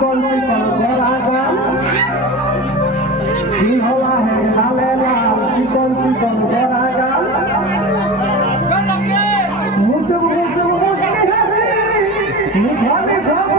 chicken chicken गोरा गाल की होला है लाले लाल चिकन चिकन गोरा गाल मुझे मुझे मुझे मुझे